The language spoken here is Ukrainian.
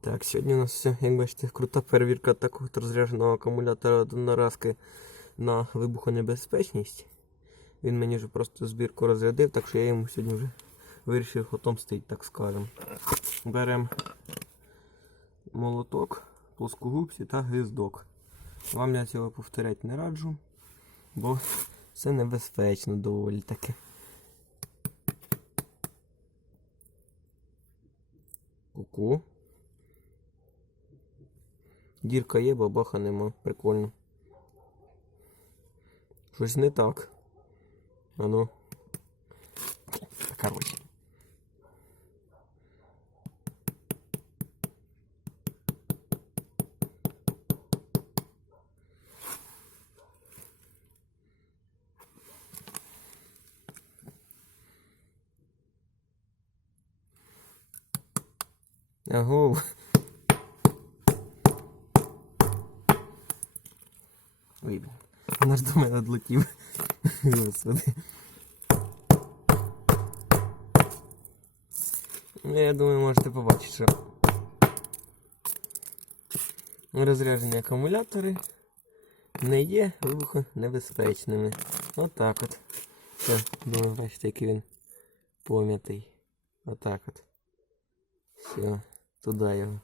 Так, сьогодні у нас все, як бачите, крута перевірка такого розрядженого акумулятора одноразки на вибухонебезпечність. Він мені вже просто збірку розрядив, так що я йому сьогодні вже вирішив отомстити, так скажемо. Беремо молоток, плоскогубці та гвіздок. Вам я цього повторяти не раджу, бо це небезпечно доволі таки. Ку-ку. Дірка є, бабаха нема. Прикольно. Щось не так. Ану. Короче. Аго. Ой. Вона ж до мене одлетів. Господи. Ну, Я думаю, можете побачити, що розряджені акумулятори не є вибухонебезпечними. Отак от. Все, думаю, бачите, який він пом'ятий. Отак от. Все, туди його.